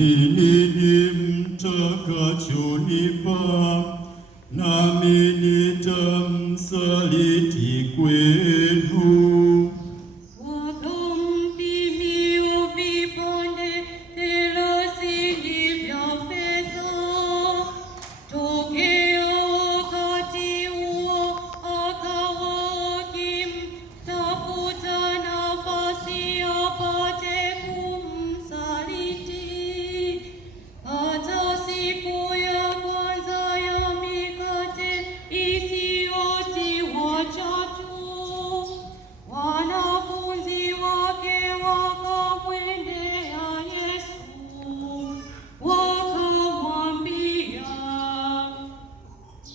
Ni nini mtakachonipa, nami nitamsaliti kwenu.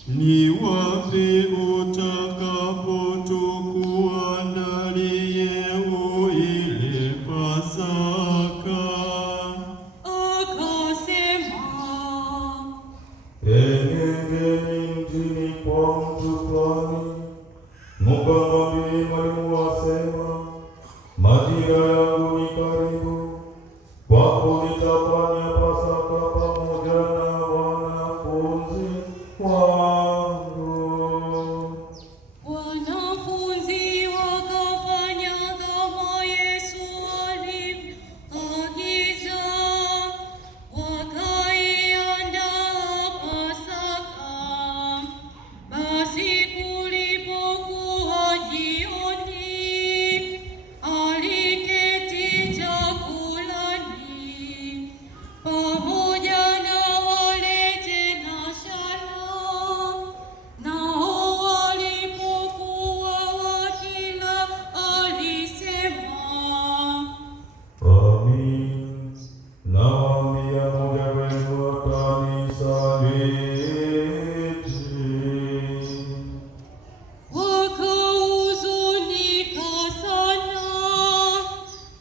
Ni wapi utakapotukuandalie ile Pasaka? Akasema, enendeni mjini kwa mtu fulani, mkamwambie mwalimu wasema, majira yangu ni karibu, kwako nitafanya Pasaka pamoja na wanafunzi wangu. wanafunzi wakafanya kama Yesu alivyoagiza, wakaiandaa Pasaka. Basi kulipokuwa jioni, aliketi chakulani pamoja na wale tenashara. Nao walipokuwa wakila, alisema, Amin, nawaambia mmoja wenu atanisaliti. wakahuzunika sana,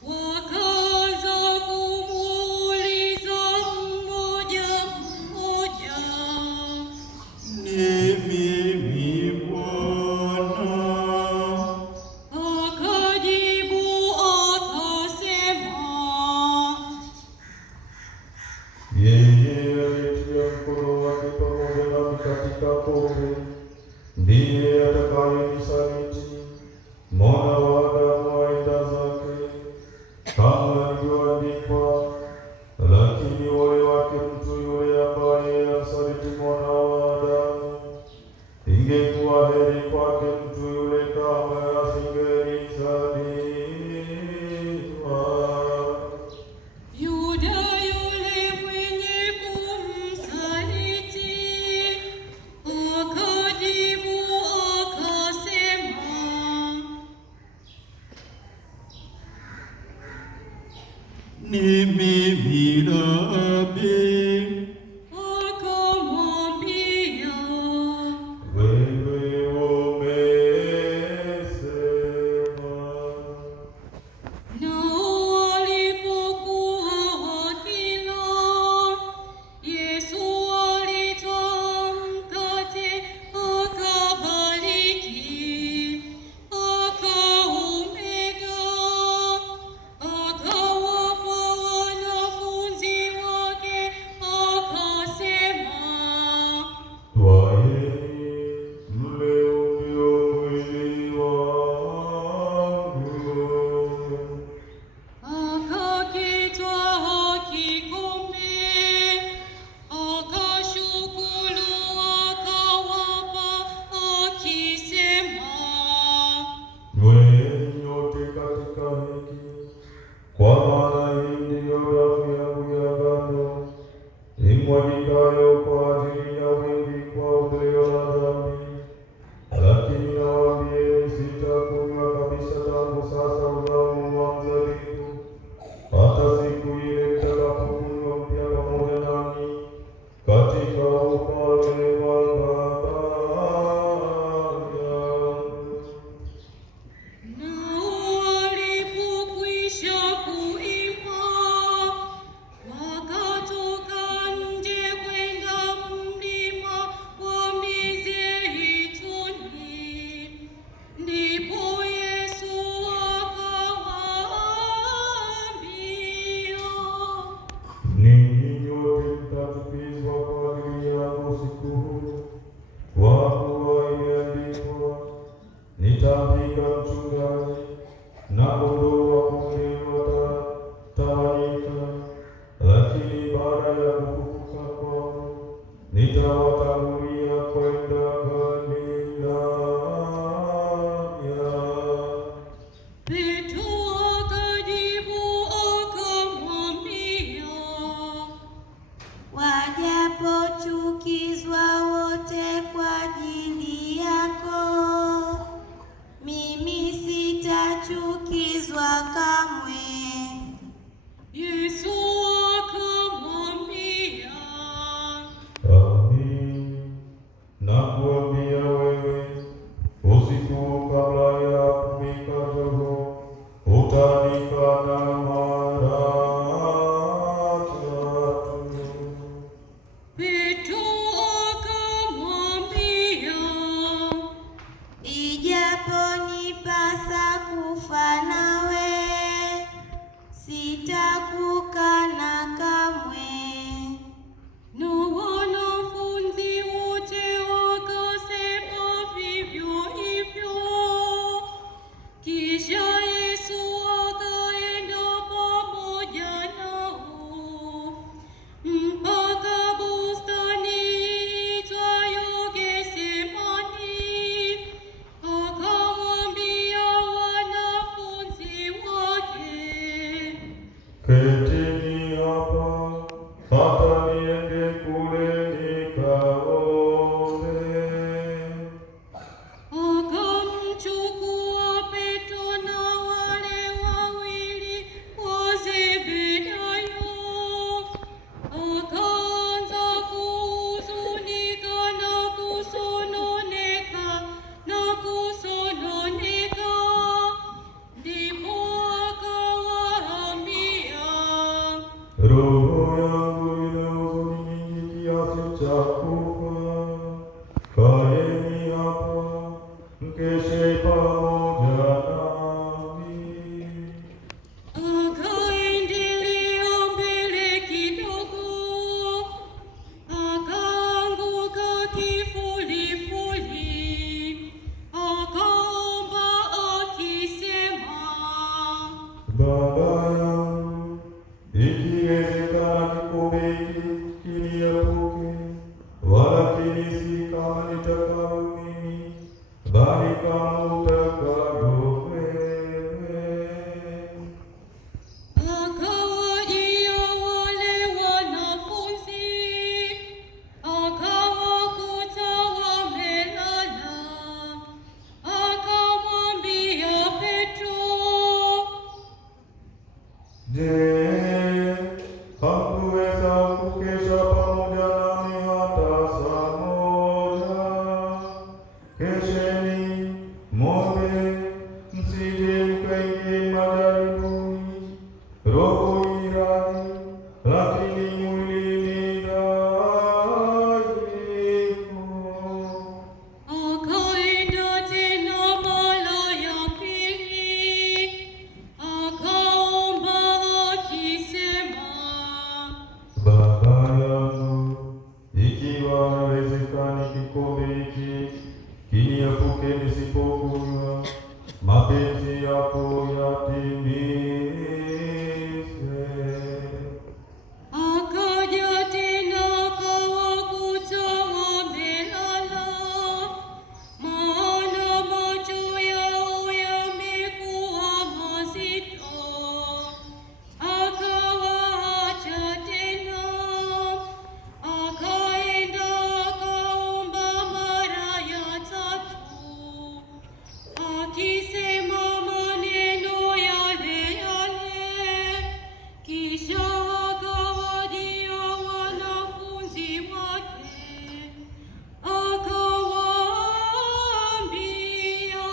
wakaanza kumuuliza mmoja mmoja, Ni mimi Bwana. akajibu akasema, Yeye aliyetia mkono wake pamoja nami katika pombe ndiye atakayenisaliti. Mwana wa Adamu aenda zake kama ilivyoandikwa, lakini ole wake mtu yule ambaye amsaliti Mwana wa Adamu. Ingekuwa heri kwake mtu yule kama asingelizaliwa. Yuda yule mwenye kumsaliti akajibu akasema, Ni mimi Rabi. akamwambia, Wewe umesema. nao walipokuwa wakila, Yesu alitwaa mkate, akabariki, akaumega, akawapa wanafunzi wake, mchungaji na kondoo wa kundi watatawanyika, lakini baada ya kufufuka kwangu nitawatangulia kwenda Galilaya. Petro akajibu akamwambia, wajapochukizwa wote kwa ajili yako, mimi sitachukizwa kamwe. Yesu akamwambia, Amin, nakuambia wewe, usiku kabla ya kuwika jogoo utanikana mara tatu. Petro akamwambia, Ijaponipasa kufa nawe, sitakukana kamwe. na wanafunzi wote wakasema vivyo hivyo. Kisha Yesu akaenda pamoja nao mpaka bustani iitwayo Getsemani, akamwambia wanafunzi wake, Ketini hapa hata niende kule nikaombe. akamchukua Petro na wale wawili wa Zebedayo, akaanza kuhuzunika na kusononeka. Ndipo akawaambia, Roho yangu ina huzuni nyingi kiasi cha kufa. Kaeni hapa mkeshe pamoja nami. akaendelea mbele kidogo, akaanguka kifudifudi, akaomba akisema, Baba yangu, ikiwezekana kikombe hiki kiniepuke, walakini si kama nitakavyo mimi, bali kama utakavyo wewe. akawajia wale wanafunzi, akawakuta wamelala, akamwambia Petro, Je, hamkuweza kukesha pamoja nami hata saa moja? Kesheni, mwombe, msije mkaingia majaribuni. Roho i radhi, lakini mwili ni dhaifu. akaenda tena mara ya pili, akaomba akisema, Baba yangu, ikiwa haiwezekani kikombe hiki kiniepuke nisipokunywa, mapenzi yako yatimizwe. akaja tena akawakuta wamelala, maana macho yao yamekuwa mazito. Akawaacha tena, akaenda akaomba mara ya tatu, akisema maneno yale yale. Kisha akawajia wanafunzi wake, akawaambia,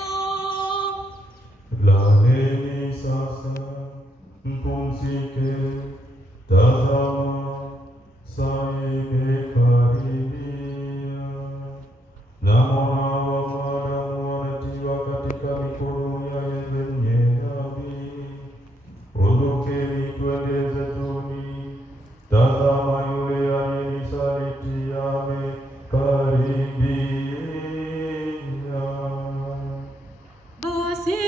Laleni sasa, mpumzike. Tazama, saa imekaribia, na Mwana wa Adamu ametiwa katika mikono ya wenye dhambi. Ondokeni twende zetuni. Tazama, yule aliyenisaliti amekaribia. basi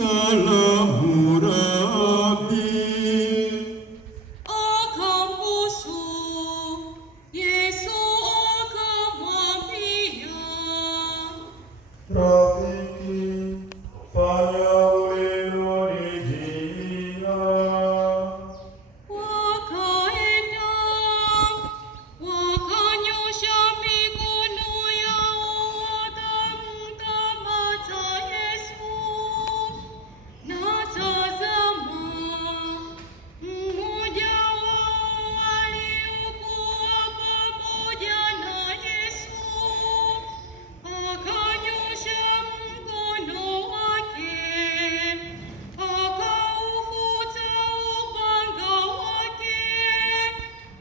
Salamu Rabi. Akambusu, Yesu akamwambia, Rafiki, fanya ulilonijia. wakaenda, wakanyosha mikono yao wakamkamata Yesu. Na tazama, mmoja wao aliyekuwa pamoja na Yesu akanyosha mkono wake, akaufuta upanga wake,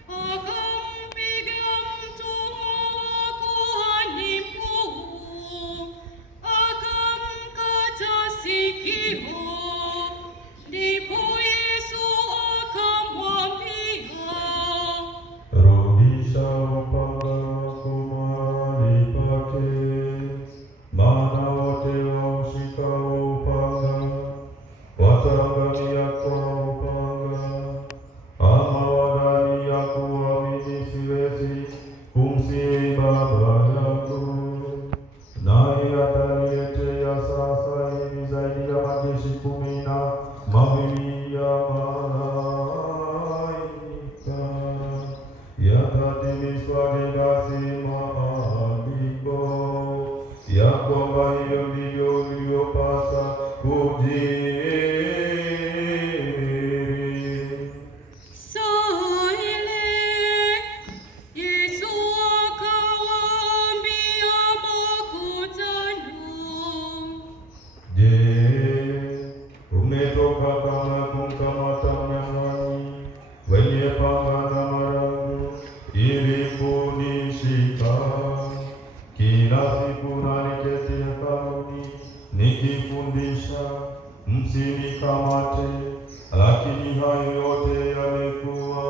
akampiga mtumwa wa kuhani mkuu, akamkata sikio. Ndipo Yesu akamwambia, Rudisha upanga wako mahali pake, maana wote waushikao upanga wataangamia kwa upanga. Ama wadhani ya kuwa mimi siwezi kumsihi Baba yangu, naye ataniletea sasa hivi zaidi ya majeshi 12 ya malaika. Yatatimizwa linasema andiko, ya kwamba hiyo ndivyo iliyopasa kujiri. saa ile Yesu akawaambia makutano, Je, umetoka kama kumkamata mnyang'anyi wenye panga na marangu ili kunishika? Kila siku naliketi hekaluni nikifundisha, msinikamate. Lakini hayo yote yamekuwa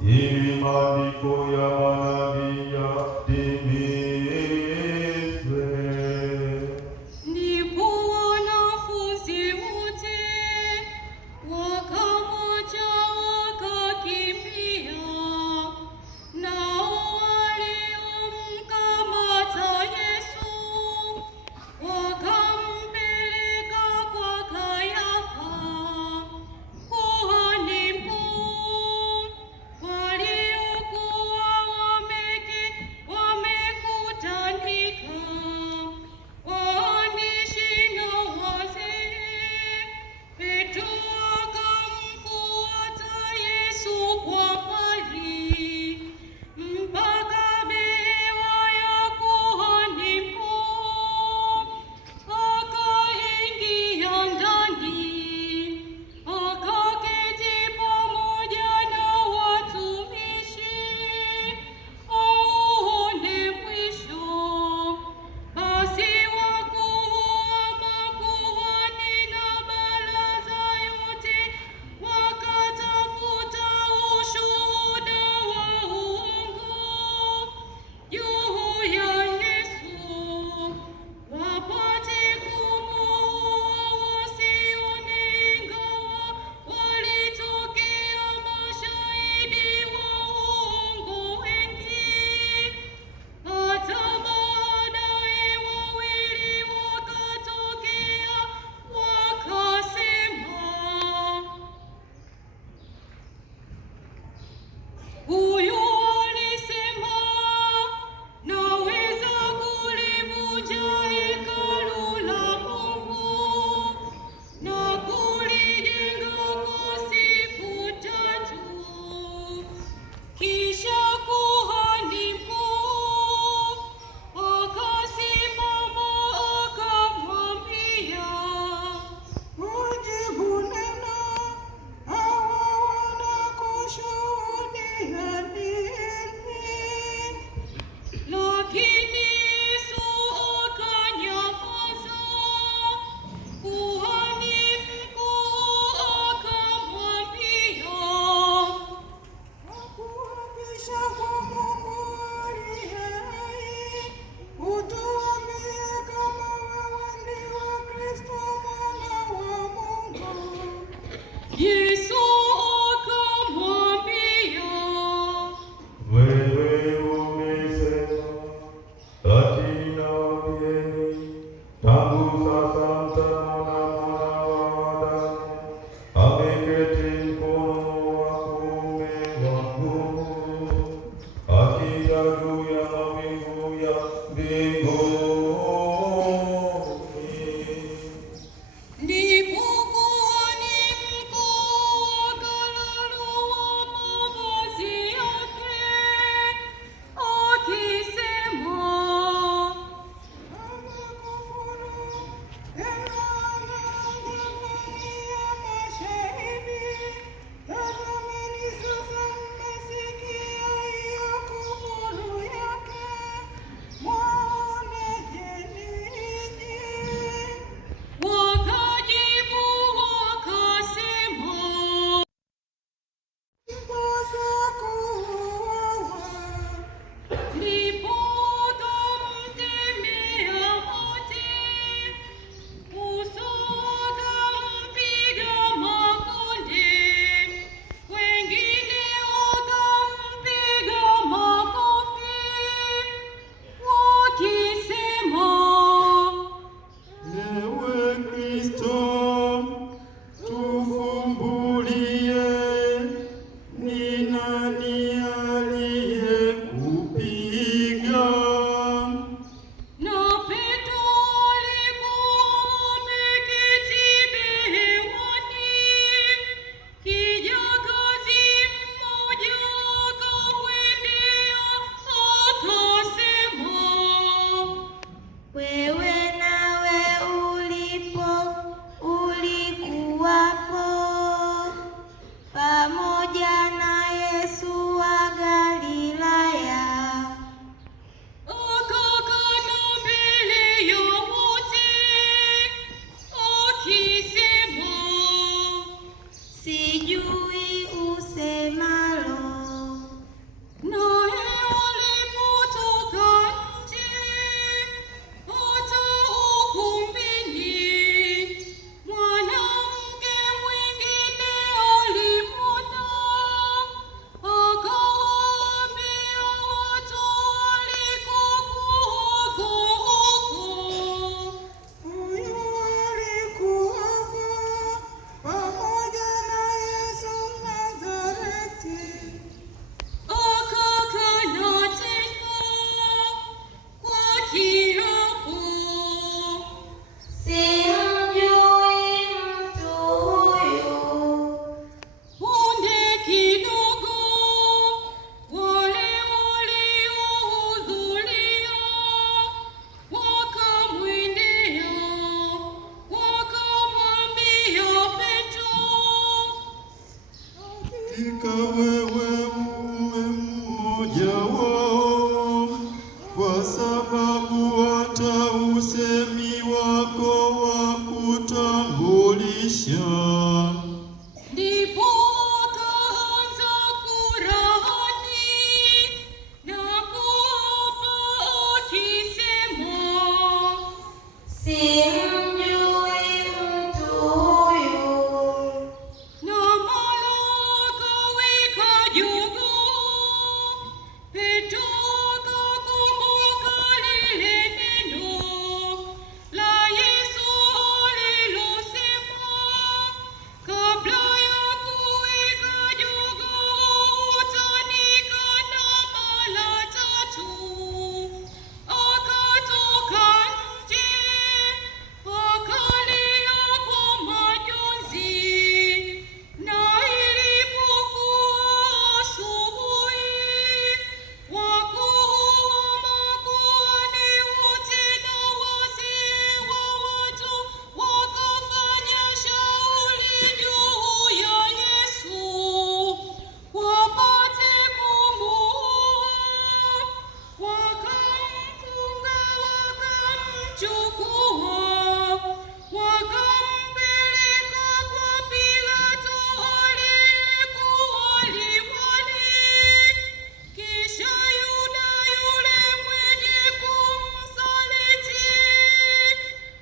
ili maandiko ya manabii yatimizwe. ndipo wanafunzi wote wakamwacha wakakimbia, nao waliomkamata Yesu wakampeleka kwa Kayafa, kuhani Hakika wewe uwe mmoja wao, kwa sababu hata usemi wako wa kutambulisha. Ndipo akaanza kurani na kuapa akisema, simjui mtu huyu. na mara akaweka jogoo. Petro akakumbuka lile neno la Yesu alilosema, kabla ya kuweka jogoo utanikana mara tatu. Akatoka nje akalia kwa majonzi, na ilipokuwa asubuhi, wakuu wa makuhani wote na wazee wa watu wakafanya shauri juu ya Yesu wapate kumuua. Wakamfunga, wakamchukua, wakampeleka kwa Pilato aliyekuwa liwali. Kisha Yuda yule mwenye kumsaliti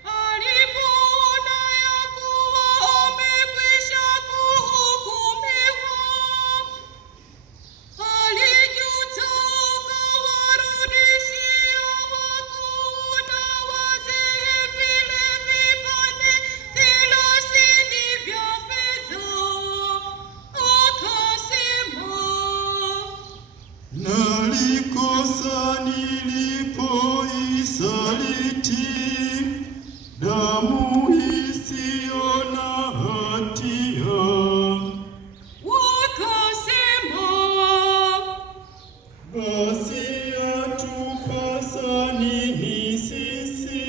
alipoona ya kuwa amekwisha kuhukumiwa, alijuta, akawarudishia wakuu na wazee vile vipande 30 vya fedha, akasema, Nalikosa nilipoisaliti damu isiyo na hatia. wakasema, Basi yatupasa nini sisi?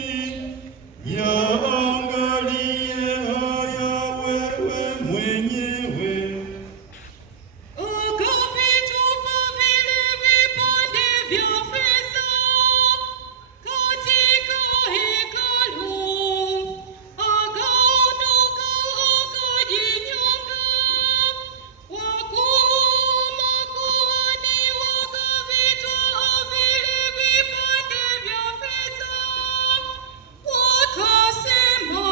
Yaangalie haya wewe mwenyewe. akavitupa vile vipande vya fedha katika hekalu, akaondoka akajinyonga. Wakuu wa makuhani wakavitwaa vile vipande vya fedha, wakasema,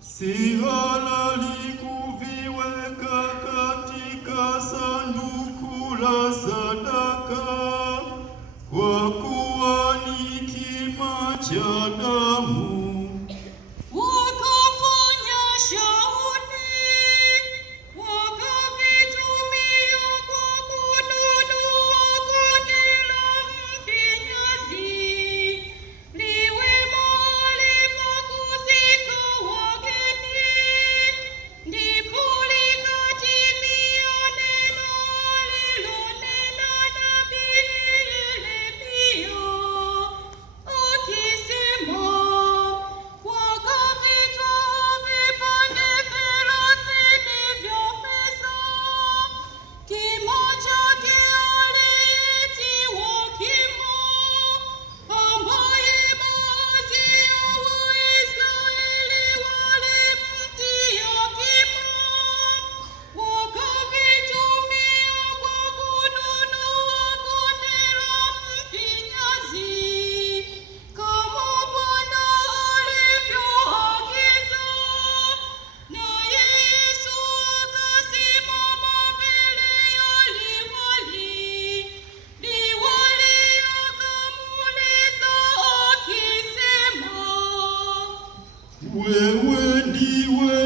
Si halali kuviweka katika sanduku la sadaka, kwa kuwa ni kima cha damu. wakafanya shauri, wakavitumia kwa kununua kundi la mfinyanzi liwe mahali pa kuzika wageni. Ndipo likatimia neno alilonena nabii Yeremia akisema, wakavitwaa vipande 30 vya fedha, kimo chake aliitiwa kimo, ambaye baadhi ya Waisraeli walimtia kimo, wakavitumia kwa kununua kundi la mfinyanzi kama Bwana alivyoagiza. Naye Yesu akasimama mbele ya liwali. Liwali akamuuliza akisema, Wewe ndiwe